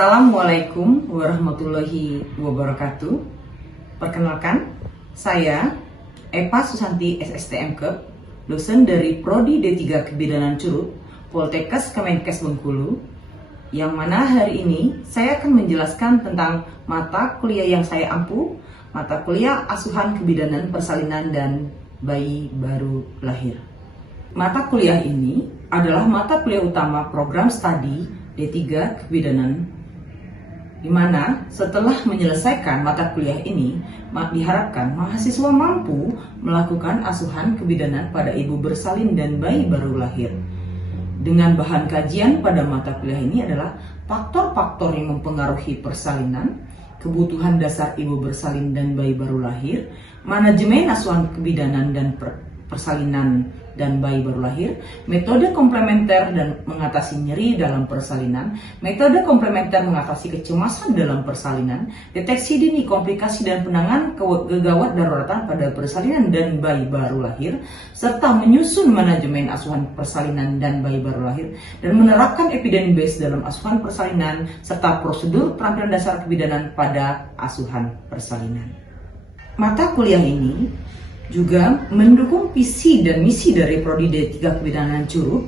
Assalamualaikum warahmatullahi wabarakatuh. Perkenalkan, saya Eva Susanti SSTMK, dosen dari Prodi D3 Kebidanan Curug, Poltekkes Kemenkes Bengkulu, yang mana hari ini saya akan menjelaskan tentang mata kuliah yang saya ampu, mata kuliah Asuhan Kebidanan Persalinan dan Bayi Baru Lahir. Mata kuliah ini adalah mata kuliah utama program studi D3 Kebidanan, di mana setelah menyelesaikan mata kuliah ini diharapkan mahasiswa mampu melakukan asuhan kebidanan pada ibu bersalin dan bayi baru lahir. Dengan bahan kajian pada mata kuliah ini adalah faktor-faktor yang mempengaruhi persalinan, kebutuhan dasar ibu bersalin dan bayi baru lahir, manajemen asuhan kebidanan dan persalinan dan bayi baru lahir, metode komplementer dan mengatasi nyeri dalam persalinan, metode komplementer mengatasi kecemasan dalam persalinan, deteksi dini komplikasi dan penanganan gegawat daruratan pada persalinan dan bayi baru lahir, serta menyusun manajemen asuhan persalinan dan bayi baru lahir, dan menerapkan evidence base dalam asuhan persalinan, serta prosedur penampilan dasar kebidanan pada asuhan persalinan. Mata kuliah ini juga mendukung visi dan misi dari Prodi D3 Kebidanan Curug,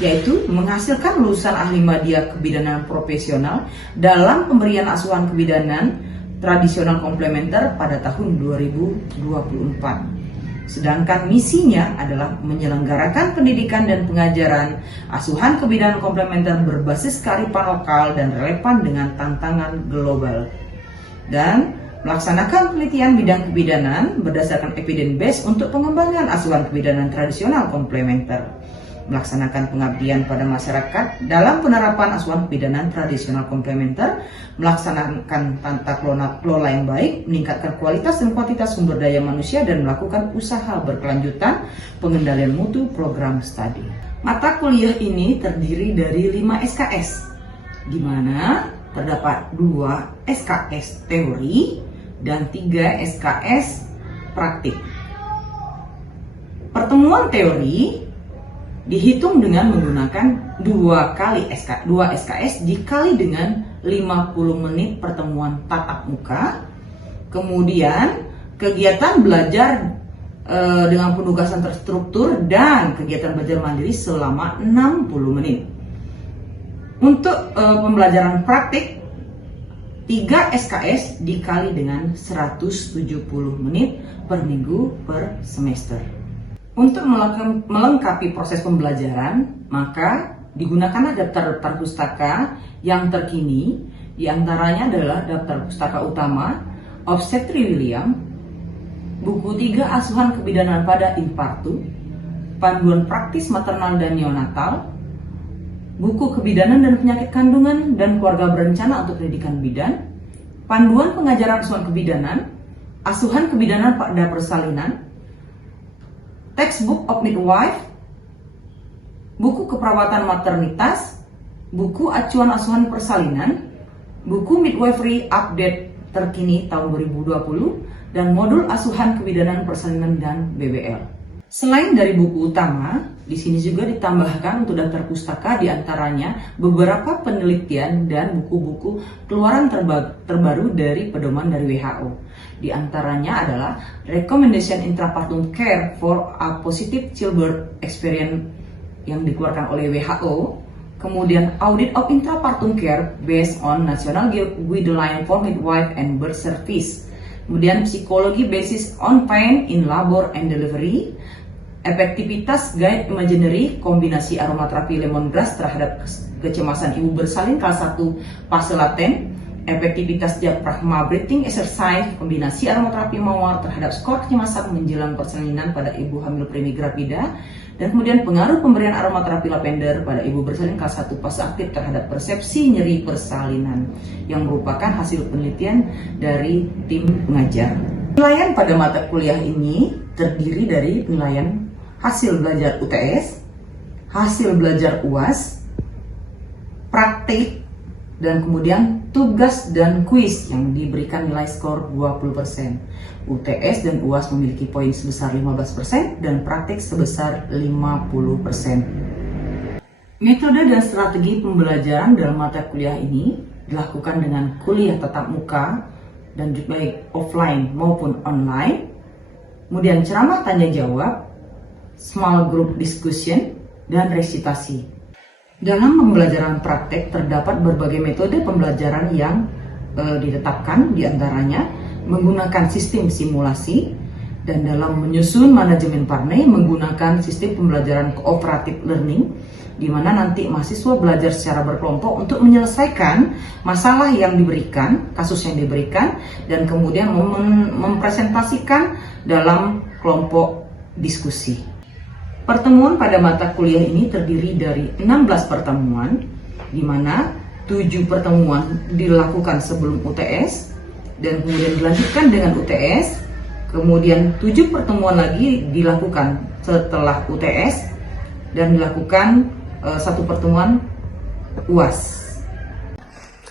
yaitu menghasilkan lulusan ahli media kebidanan profesional dalam pemberian asuhan kebidanan tradisional komplementer pada tahun 2024. Sedangkan misinya adalah menyelenggarakan pendidikan dan pengajaran asuhan kebidanan komplementer berbasis kearifan lokal dan relevan dengan tantangan global, dan melaksanakan penelitian bidang kebidanan berdasarkan evidence base untuk pengembangan asuhan kebidanan tradisional komplementer, melaksanakan pengabdian pada masyarakat dalam penerapan asuhan kebidanan tradisional komplementer, melaksanakan tata kelola yang baik, meningkatkan kualitas dan kuantitas sumber daya manusia, dan melakukan usaha berkelanjutan pengendalian mutu program studi. Mata kuliah ini terdiri dari 5 SKS, di mana terdapat 2 SKS teori dan 3 SKS praktik. Pertemuan teori dihitung dengan menggunakan 2 SKS dikali dengan 50 menit pertemuan tatap muka. Kemudian kegiatan belajar dengan penugasan terstruktur dan kegiatan belajar mandiri selama 60 menit. Untuk pembelajaran praktik, 3 SKS dikali dengan 170 menit per minggu per semester. Untuk melengkapi proses pembelajaran, maka digunakanlah daftar pustaka yang terkini. Di antaranya adalah daftar pustaka utama Obstetri William, buku 3 Asuhan Kebidanan pada Infartu, Panduan Praktis Maternal dan Neonatal, buku Kebidanan dan Penyakit Kandungan dan Keluarga Berencana untuk Pendidikan Bidan, Panduan Pengajaran Asuhan Kebidanan, Asuhan Kebidanan pada Persalinan, Textbook of Midwife, buku Keperawatan Maternitas, buku Acuan Asuhan Persalinan, buku Midwifery Update terkini tahun 2020, dan modul Asuhan Kebidanan Persalinan dan BBL. Selain dari buku utama, di sini juga ditambahkan untuk daftar pustaka, diantaranya beberapa penelitian dan buku-buku keluaran terbaru dari pedoman dari WHO. Di antaranya adalah Recommendation Intrapartum Care for a Positive Childbirth Experience yang dikeluarkan oleh WHO, kemudian Audit of Intrapartum Care based on National Guideline for Midwife and Birth Service, kemudian Psikologi Basis on Pain in Labor and Delivery, Efektivitas Guide Imaginary Kombinasi Aromaterapi Lemongrass terhadap kecemasan ibu bersalin kelas 1 fase laten, Efektivitas Diaphragma Breathing Exercise Kombinasi Aromaterapi Mawar terhadap skor kecemasan menjelang persalinan pada ibu hamil premigrapida, dan kemudian pengaruh pemberian aromaterapi lavender pada ibu bersalin kelas 1 fase aktif terhadap persepsi nyeri persalinan, yang merupakan hasil penelitian dari tim pengajar. Penilaian pada mata kuliah ini terdiri dari penilaian hasil belajar UTS, hasil belajar UAS, praktik, dan kemudian tugas dan kuis yang diberikan nilai skor 20%. UTS dan UAS memiliki poin sebesar 15% dan praktik sebesar 50%. Metode dan strategi pembelajaran dalam mata kuliah ini dilakukan dengan kuliah tatap muka dan baik offline maupun online. Kemudian ceramah tanya jawab, small group discussion, dan resitasi. Dalam pembelajaran praktek terdapat berbagai metode pembelajaran yang ditetapkan, diantaranya menggunakan sistem simulasi, dan dalam menyusun manajemen Parnay menggunakan sistem pembelajaran cooperative learning, di mana nanti mahasiswa belajar secara berkelompok untuk menyelesaikan masalah yang diberikan, kasus yang diberikan, dan kemudian mempresentasikan dalam kelompok diskusi. Pertemuan pada mata kuliah ini terdiri dari 16 pertemuan, di mana 7 pertemuan dilakukan sebelum UTS, dan kemudian dilanjutkan dengan UTS, kemudian 7 pertemuan lagi dilakukan setelah UTS, dan dilakukan 1 pertemuan UAS.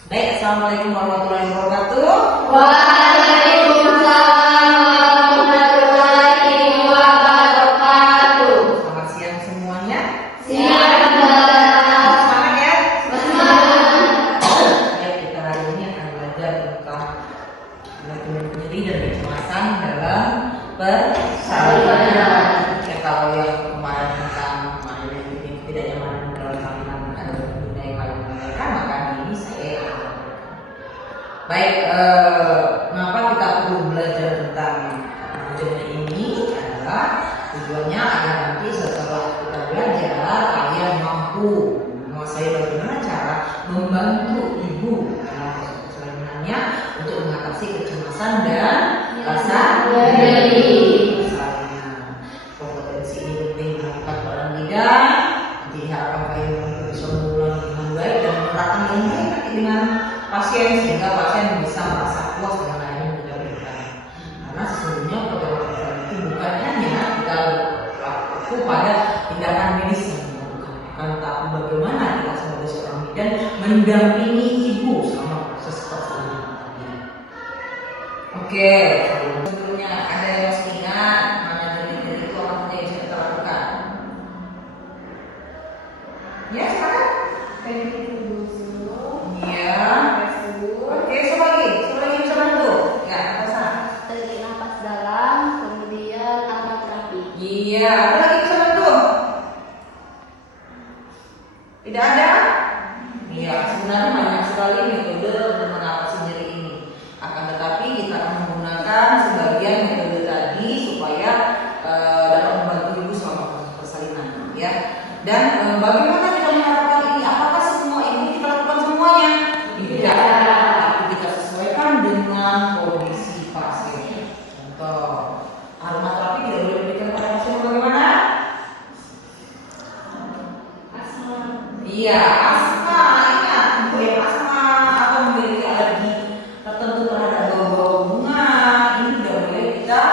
Baik, assalamualaikum warahmatullahi wabarakatuh. Waalaikumsalam warahmatullahi wabarakatuh. Selamat siang semuanya. Siang. Semangat ya. Semangat. Ya, kita hari ini akan belajar tentang manajemen penyedih dan kecemasan dalam persalinan. Ya, kalau yang kemarin tentang manajemen penyedih tidak nyaman dalam persalinan ada dunia yang paling menyenangkan, maka ini saya akan. Baik, mengapa kita perlu belajar tentang manajemen ini adalah tujuannya agar nanti setelah kita belajar kalian mampu menguasai bagaimana cara membantu ibu dalam proses persalinannya untuk mengatasi kecemasan dan rasa nyeri. Persalinan kompetensi ini penting dilakukan dalam bidang. Jadi diharapkan kalian bisa mengulangi dengan baik dan menerapkan ilmu nanti dengan pasien sehingga pasien bisa merasa puas dengan layanan yang kita berikan. Karena sesungguhnya protokol itu bukan hanya kita berlaku pada tindakan medis yang dilakukan, tapi bagaimana kita sebagai seorang bidan mendampingi ibu selama proses persalinan. Oke, sebelumnya ada yang masih ingat manajemen itu apa saja yang bisa kita lakukan? Ya, sekarang? Iya. Oke, siapa lagi bisa bantu? Ya, pesan. Tarik nafas dalam, kemudian aromaterapi. Iya, ada lagi bisa bantu? Tidak ada? Iya, sebenarnya banyak sekali metode untuk mengatasi nyeri ini. Akan tetapi kita akan menggunakan sebagian metode tadi supaya dapat membantu ibu selama proses persalinan, ya. Dan bagaimana kita menerapkan ini? Apakah semua ini kita lakukan semuanya? Tidak. Tapi kita sesuaikan dengan kondisi pasien. Contoh, aromaterapi tidak boleh diberikan pada pasien yang bagaimana? Asma. Iya, asma. Ingat, yang asma atau memiliki alergi tertentu terhadap bau-bau bunga ini tidak boleh kita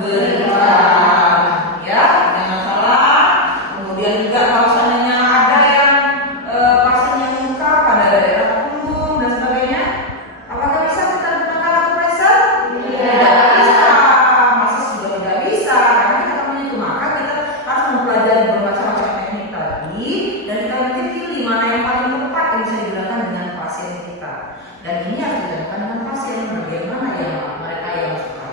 berikan, ya, jangan salah. Kemudian juga kalau seandainya ada yang pasien yang luka pada daerah punggung dan sebagainya, apakah bisa kita gunakan vaporizzer? Tidak bisa, masih sudah tidak bisa. Karena kita punya itu, maka kita harus mempelajari bermacam-macam teknik tadi dan kita nanti pilih mana yang paling tepat yang bisa digunakan dengan pasien kita. Dan ini harus dilakukan dengan pasien bagaimana yang mereka yang suka.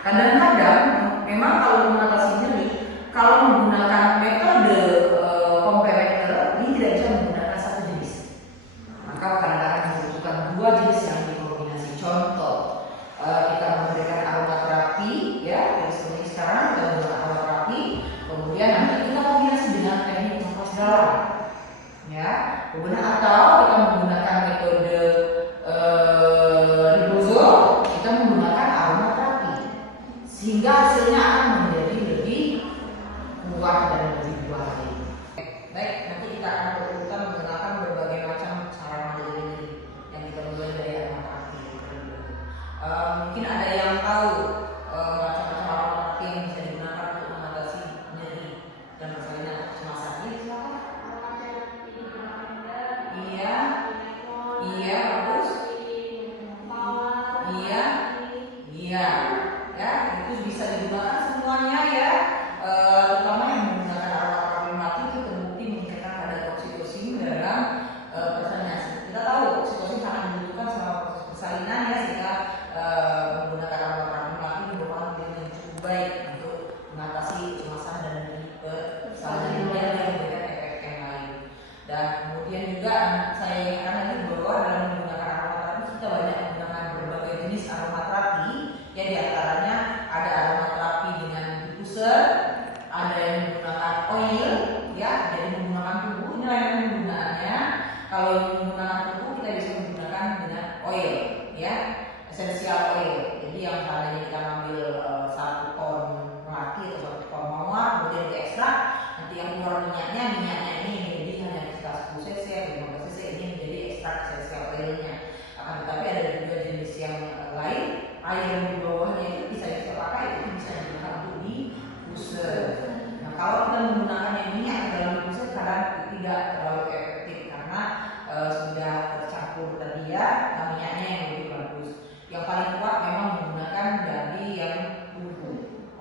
Kadang-kadang memang kalau mengatasi nyeri, kalau menggunakan metode comparator ini tidak bisa menggunakan satu jenis. Maka kadang-kadang dibutuhkan 2 jenis yang dikombinasi. Contoh, kita memberikan aromaterapi, ya, seperti sekarang kita menggunakan aromaterapi, kemudian nanti kita kombinasi dengan teknik nafas dalam, ya. Kemudian atau kita menggunakan metode Ribozol, kita menggunakan aromaterapi, sehingga hasilnya akan menjadi lebih kuat dan lebih baik. Baik, nanti kita akan berurutkan menggunakan berbagai macam cara manajemen ini yang kita mulai dari aromaterapi. Mungkin ada yang tahu macam-macam aromaterapi yang bisa digunakan untuk mengatasi nyeri dan persalinan kecemasan. Ini silakan. Iya, iya, bagus. Iya, iya, ya, itu bisa digunakan semuanya, ya. Terutama yang menggunakan aromaterapi mati itu terbukti meningkatkan kadar oksitosin dalam persalinan. Kita tahu oksitosin sangat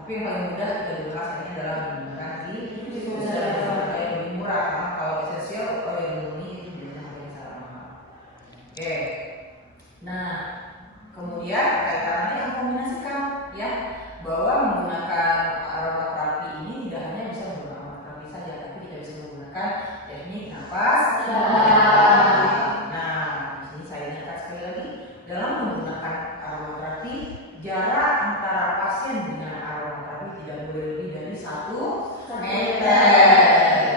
Tapi yang paling mudah kita jelas ini adalah menggunakan diffuser yang lebih murah. Karena kalau esensial yang murni itu biasanya harganya sangat mahal. Oke. Nah, kemudian kaitannya yang kombinasikan ya, bahwa menggunakan aromaterapi ini tidak hanya bisa menggunakan aromaterapi saja, tapi kita bisa menggunakan teknik napas dalam. Nah, di sini saya ingatkan sekali lagi, dalam menggunakan aromaterapi, jarak antara pasien dengan aromaterapi tidak boleh lebih dari 1 meter.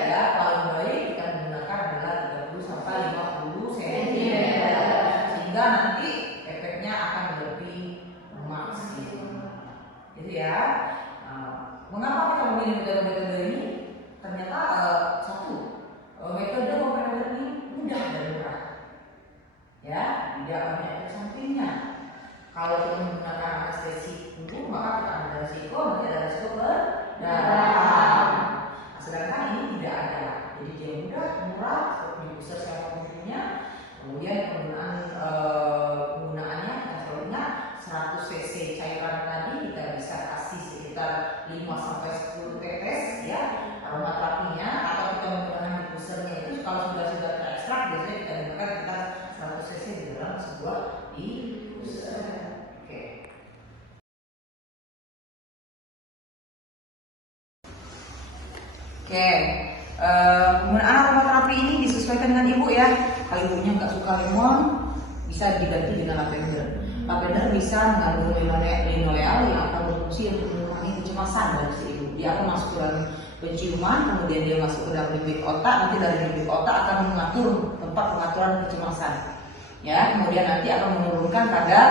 Ya, paling baik kita menggunakan adalah 30 sampai 50 cm. Sehingga nanti efeknya akan lebih maksimal. Jadi ya, mengapa kita memilih metode-metode ini? Ternyata metode pembedahan ini mudah dan murah. Ya, tidak banyak efek sampingnya. Kalau kita menggunakan anestesi dulu, maka kita ada risiko, nanti ada risiko perdarahan. Nah, sedangkan ini tidak ada. Jadi dia mudah, murah, diffuser saya punya. Kemudian penggunaannya kita selalu ingat 100 cc cairan tadi kita bisa kasih sekitar 5 sampai 10 tetes ya aromaterapinya, atau kita menggunakan diffusernya itu kalau sudah terekstrak biasanya kita gunakan sekitar 100 cc di dalam sebuah diffuser. Oke. Oke. Penggunaan aromaterapi ini disesuaikan dengan ibu ya. Kalau ibunya nggak suka lemon, bisa diganti dengan lavender. Lavender bisa mengandung linoleal yang akan berfungsi untuk mengurangi kecemasan dari si ibu. Dia akan masuk ke dalam penciuman, kemudian dia masuk ke dalam bibit otak. Nanti dari bibit otak akan mengatur tempat pengaturan kecemasan. Ya, kemudian nanti akan menurunkan kadar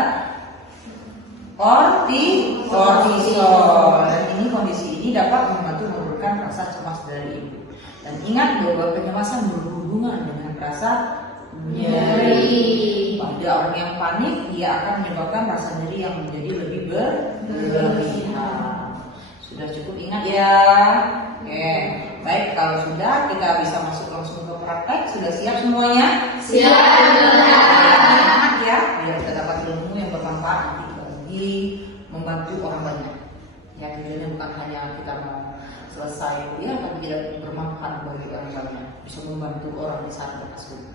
kortisol. Dan kondisi ini dapat membantu menurunkan rasa cemas dari ibu. Dan ingat bahwa kecemasan berhubungan dengan rasa nyeri. Pada orang yang panik, dia akan menyebabkan rasa nyeri yang menjadi lebih berlebihan. Sudah cukup ingat ya? Oke, baik, kalau sudah kita bisa masuk langsung ke praktek. Sudah siap semuanya? Siap. Ya, biar kita dapat ilmu yang bermanfaat nanti bagi membantu orang banyak. Ya, tujuannya bukan hanya kita mau selesai kuliah, tapi tidak bermanfaat bagi orang banyak, bisa membantu orang di saat tersebut.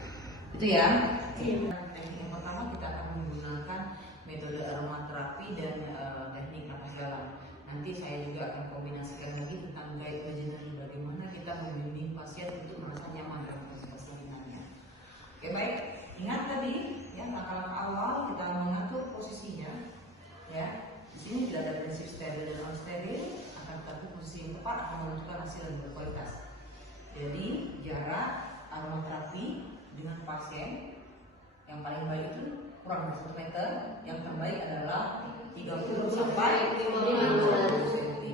Itu ya. Teknik yang pertama kita akan menggunakan metode aromaterapi dan teknik napas dalam. Nanti saya juga akan kombinasikan lagi tentang gaya imaginary, bagaimana kita membimbing pasien untuk merasa nyaman dalam proses salinannya. Oke, baik. Ingat tadi ya, langkah-langkah awal kita mengatur posisinya. Ya, di sini tidak ada prinsip steril dan non steril, akan tetapi posisi yang tepat akan menentukan hasil yang berkualitas. Jadi jarak aromaterapi dengan pasien yang paling baik itu kurang dari 1 meter, yang terbaik adalah 30 sampai 50 cm.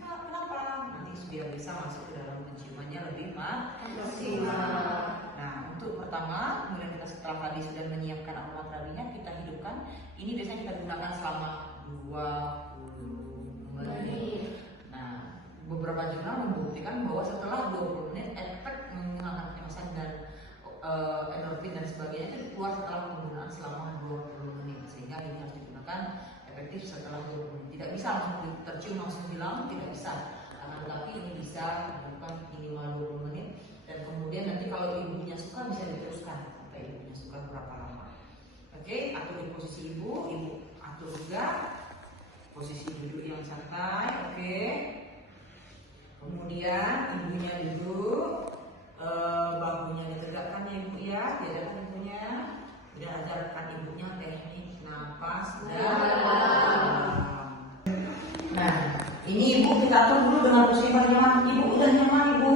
Kenapa? Nanti biar bisa masuk ke dalam penciumannya lebih maksimal. Nah, untuk pertama, kemudian kita setelah tadi sudah menyiapkan aromaterapinya, kita hidupkan. Ini biasanya kita gunakan selama 20 menit. Nah, beberapa jurnal membuktikan bahwa setelah 20 menit efek menghilangkan kecemasan dan endorfin dan sebagainya itu keluar setelah penggunaan selama 20 menit. Sehingga ini harus digunakan efektif setelah 20 menit. Tidak bisa langsung tercium langsung hilang, tidak bisa. Tetapi ini bisa dilakukan minimal 20 menit. Dan kemudian nanti kalau ibunya suka bisa diteruskan sampai ibunya suka berapa lama. Oke, atur di posisi ibu atur juga posisi duduk yang santai. Oke, kemudian ibunya duduk, bahunya ditegakkan ya ibu ya, diadakan ibunya, kemudian ajarkan ibunya teknik napas dalam. Nah, ini ibu kita atur dulu dengan posisi paling nyaman. Ibu udah nyaman ibu?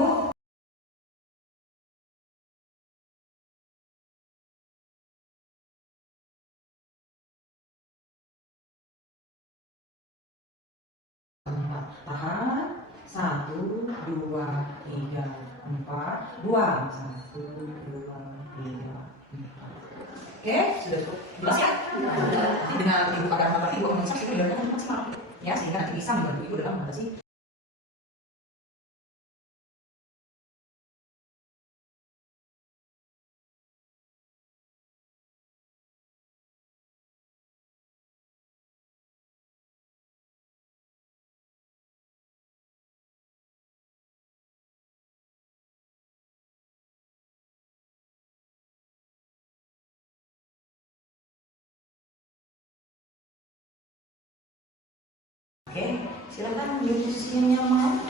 Tahan. 1, 2, 3, 4. Buang. 1, 2, 3, 4. Oke, sudah cukup jelas ya? Nanti dengan ibu akan membantu ibu mengucap itu udah maksimal ya, sehingga nanti bisa membantu ibu dalam mengatasi Oke, silakan di posisi yang nyaman.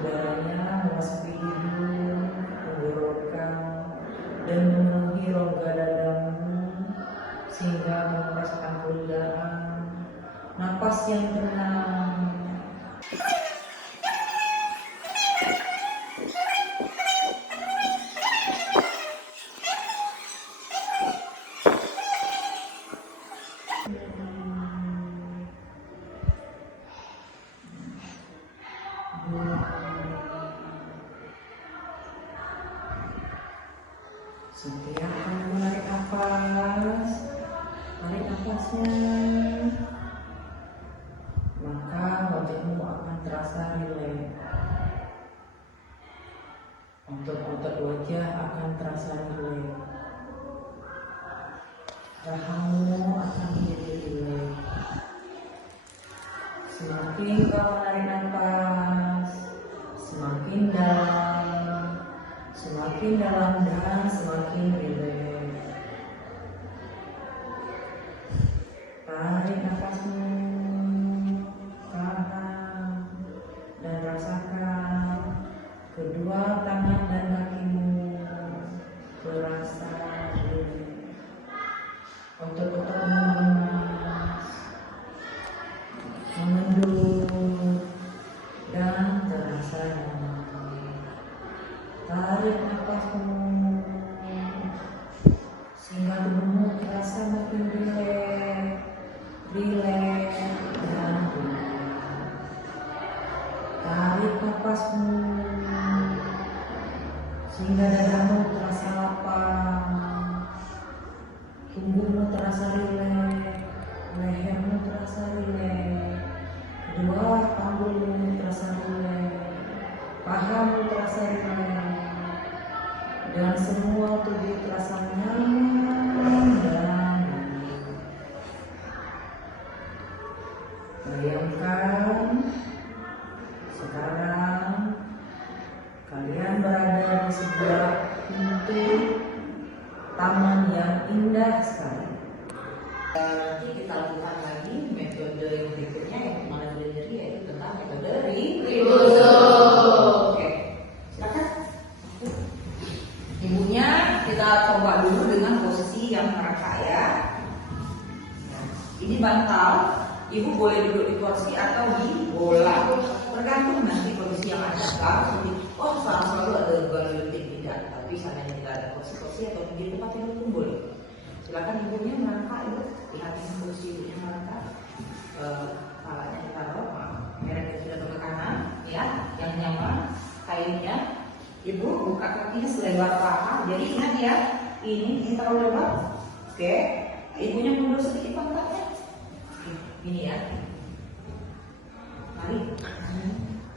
Udaranya memasuki hidung, tenggorokan, dan memenuhi rongga dadamu sehingga merasakan kelegaan. Napas yang tenang. Setiap kamu menarik nafas, tarik nafasnya, maka wajahmu akan terasa rileks. Otot-otot wajah akan terasa rileks. Rahangmu akan menjadi rileks. Semakin kau menarik nafas, semakin dalam dan semakin rileks. Tarik nafasmu, tahan, dan rasakan kedua tangan dan kakimu berasa rileks. Otot-ototmu lemas, mengendut, dan terasa nyaman. Tarik nafasmu sehingga tubuhmu terasa makin rileks, dan rileks. Tarik nafasmu sehingga dadamu terasa lapang, tubuhmu terasa rileks, lehermu terasa rileks, kedua panggulmu terasa rileks, pahamu terasa rileks, dan semua tubuh terasa nyaman dan rileks. Bayangkan sekarang kalian berada di sebuah pintu taman yang indah sekali. Nanti kita lakukan lagi metode yang berikutnya yang mana belajar yaitu tentang metode Riboso. Oke, silakan. Ibunya kita coba dulu dengan posisi yang merangkak ya. Ini bantal. Ibu boleh duduk di kursi atau di bola, tergantung nanti posisi yang ada. Kalau selalu ada galitik tidak, tapi seandainya tidak ada kursi-kursi atau di tempat tidur pun boleh. Silakan ibunya merangkak, ibu lihat posisi ibunya merangkak, kepalanya ditaruh, merek sudah ke kanan, ya, yang nyaman, kainnya. Ibu buka kakinya selebar paha, jadi ingat ya, ini terlalu lebar. Oke, ibunya mundur sedikit pantatnya. Ini ya, mari,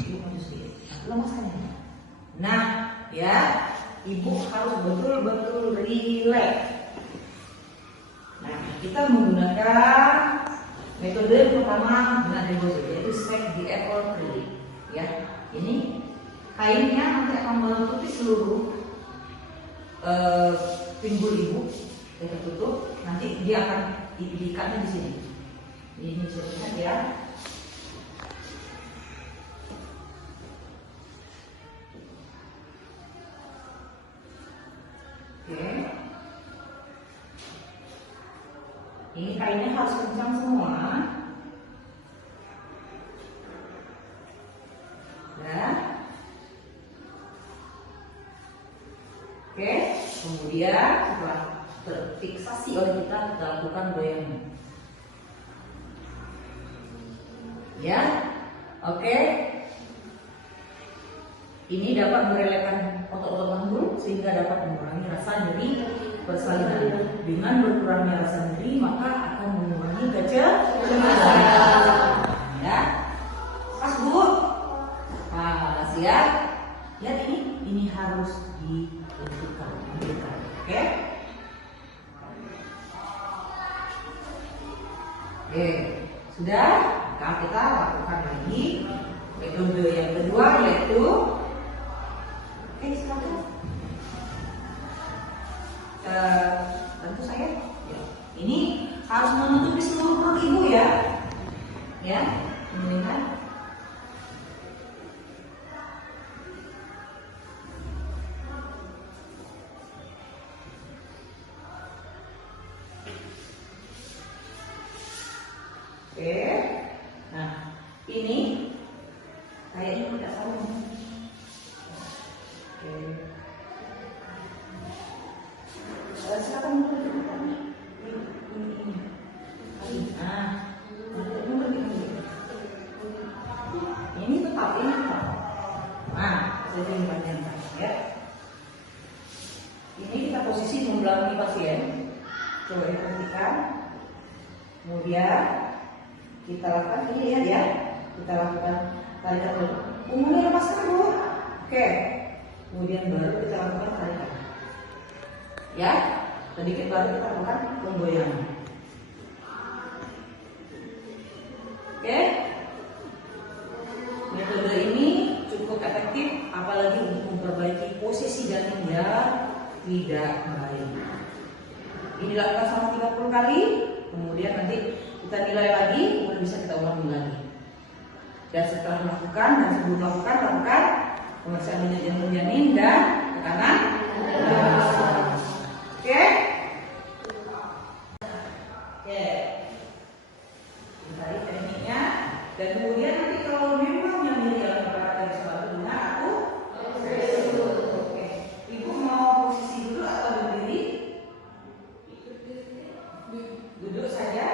ibu maju sedikit, lemaskan ya. Nah, ya, ibu harus betul-betul rileks. Nah, kita menggunakan metode pertama dengan Riboso, yaitu shake the apple tree. Ya, ini kainnya nanti akan menutupi seluruh pinggul ibu, kita tutup. Nanti dia akan diikatnya di sini. Ini bisa lihat ya. Oke. Ini kainnya harus kencang semua. Ya. Oke. Kemudian setelah terfiksasi oleh kita lakukan goyangnya. Ya, oke. Ini dapat merelakskan otot-otot panggul sehingga dapat mengurangi rasa nyeri persalinan. Dengan berkurangnya rasa nyeri maka akan mengurangi kecemasan. Ya, pas bu. Nah, siap. Lihat ini harus dilakukan. Oke. Oke, sudah. Nah, kita lakukan lagi metode yang kedua yaitu silakan. Tentu saya ya. Ini harus menutupi seluruh perut ibu ya. ya, melihat. Oke, nah ini kayaknya tidak sama. Oke, silakan mundur. Nah, ini tetap ini tetap. Nah, jadi panjang ya. Ini kita posisi membelakangi pasien. Coba diperhatikan. Kemudian kita lakukan ini lihat ya. Kita lakukan tarikan dulu. Punggungnya lepaskan dulu. Oke. Kemudian baru kita lakukan tarikan. Ya. Sedikit baru kita lakukan penggoyangan. Oke. Metode ini cukup efektif, apalagi untuk memperbaiki posisi janin yang tidak baik. Ini dilakukan selama 30 kali, kemudian nanti kita nilai lagi, kemudian bisa kita ulangi lagi. Dan setelah melakukan dan sebelum melakukan pemeriksaan denyut jantung janin dan tekanan darah. Oke? Oke. Tadi tekniknya, dan kemudian nanti kalau memang yang dialami pada sesuatu dengan aku, oke. Ibu mau posisi duduk atau berdiri? Duduk saja.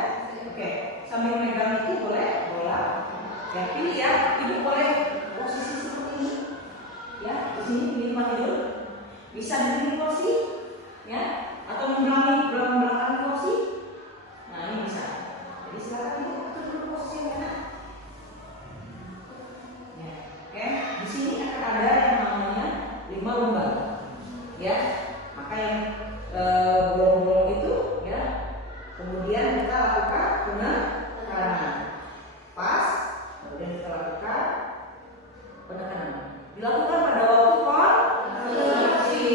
Oke. Sambil megang itu boleh bola. Ya pilih ya. Ibu boleh posisi seperti ini. Ya, di sini pilih tempat tidur. Bisa berdiri kursi, ya, atau membelakangi kursi. Nah ini bisa. Jadi silakan ibu atur dulu posisi yang enak. Ya, oke. Di sini akan ada yang namanya 5 lembar, ya. Maka yang bolong-bolong itu, ya. Kemudian kita lakukan penekanan, pas. Kemudian kita lakukan penekanan. Dilakukan pada waktu kontraksi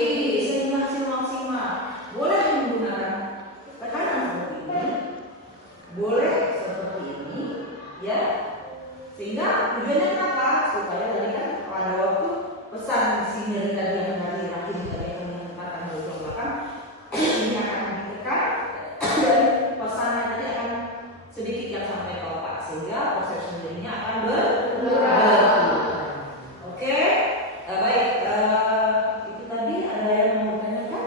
sehingga maksimal. Boleh menggunakan tekanan seperti ini, boleh seperti ini, ya. Sehingga tujuannya apa? Supaya tadi kan pada waktu pesan sinyal tadi yang dari rahim tadi yang menempatkan di belakang ini akan ditekan dan pesannya tadi akan sedikit yang sampai ke otak sehingga proses sendirinya akan berkurang. Oke, baik. Itu tadi ada yang mau ditanyakan?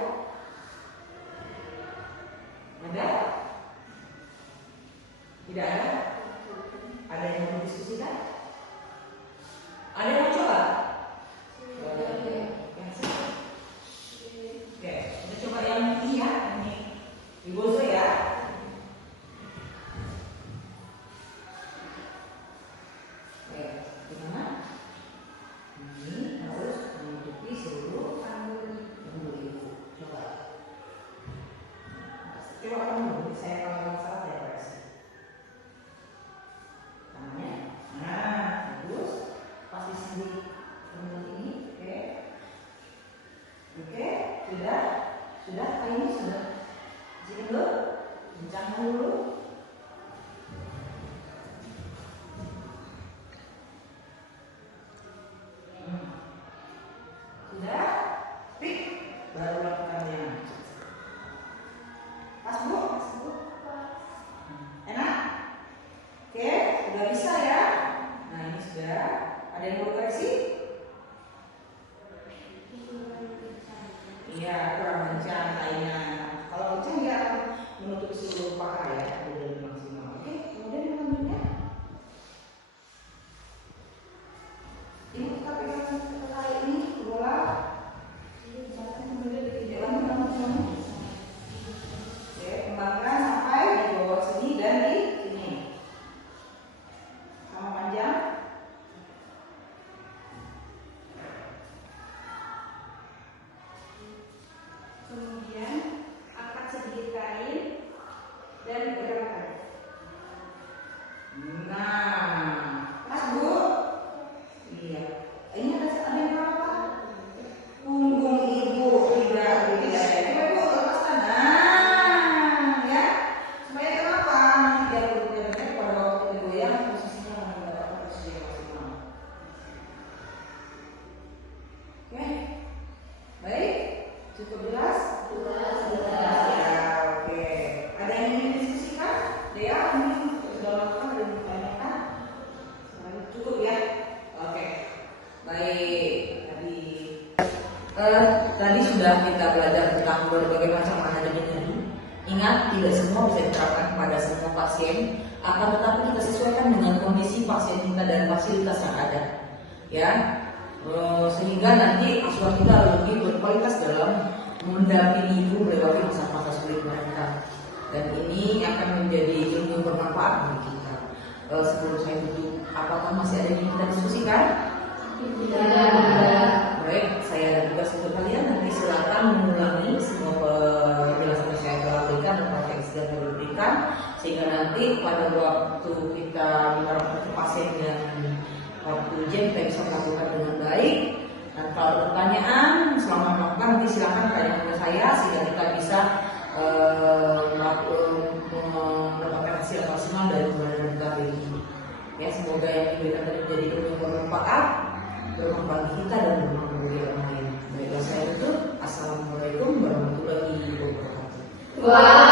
Ada? Tidak ada? Ada yang mau diskusikan? Ada yang mau coba? Oke, kita coba yang ini ya, ini dibozo ya. Oke, gimana? Ini harus menutupi seluruh tubuh ibu. Coba. Coba kamu, saya kalau salah saya koreksi. Tangannya, nah bagus. Pas di sini ini, oke, oke, sudah, kali ini sudah. Sini dulu, bincangkan dulu. Sudah, pik, baru lakukan yang pas bu. Enak? Oke, sudah bisa ya. Nah ini sudah. Ada yang mau koreksi? Iya, kurang kencang kayaknya. Kalau kencang dia akan menutup seluruh paha ya, dari maksimal. Oke, kemudian yang selanjutnya, ini kita pegang kali ini bola. Oke, kembangkan sampai di bawah sini dan di sini. Sama panjang. Kemudian angkat sedikit kain dan sudah kita belajar tentang berbagai macam manajemen nyeri. Ingat, tidak semua bisa diterapkan kepada semua pasien, akan tetapi kita sesuaikan dengan kondisi pasien kita dan fasilitas yang ada, ya. Sehingga nanti asuhan kita lebih berkualitas dalam mendampingi ibu melewati masa-masa sulit mereka. Dan ini akan menjadi ilmu yang bermanfaat bagi kita. Sebelum saya tutup, apakah masih ada yang kita diskusikan? Baik, saya ada tugas untuk kalian. Nanti silakan mengulangi semua penjelasan yang saya telah berikan dan praktek yang saya berikan, sehingga nanti pada waktu kita menerapkan ke pasien yang waktu ujian kita bisa melakukan dengan baik. Dan kalau ada pertanyaan selama melakukan, nanti silakan tanya ke saya sehingga kita bisa mendapatkan hasil maksimal dari pembelajaran kita hari ini. Ya, semoga yang diberikan tadi menjadi ilmu yang bermanfaat bagi kita dan bermanfaat bagi orang lain. Baiklah, saya tutup. Assalamualaikum warahmatullahi wabarakatuh.